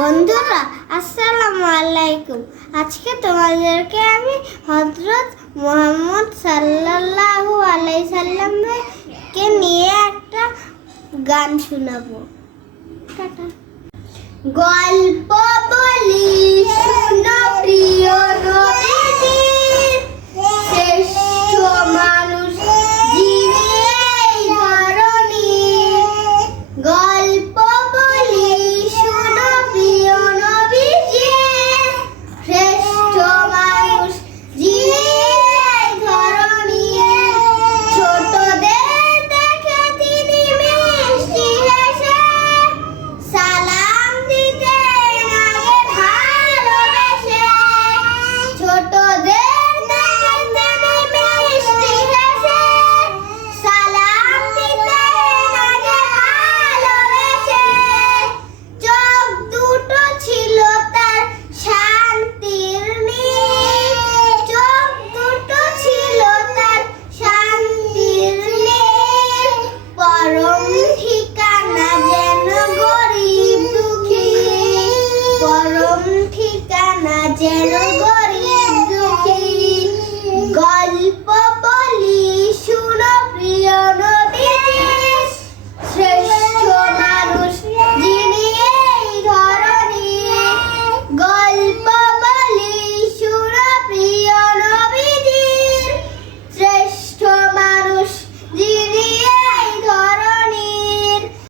বন্ধুরা আসসালামু আলাইকুম। আজকে তোমাদেরকে আমি হযরত মুহাম্মদ সাল্লাল্লাহু আলাইহি সাল্লামকে নিয়ে একটা গান শোনাবো। টাটা। গল্প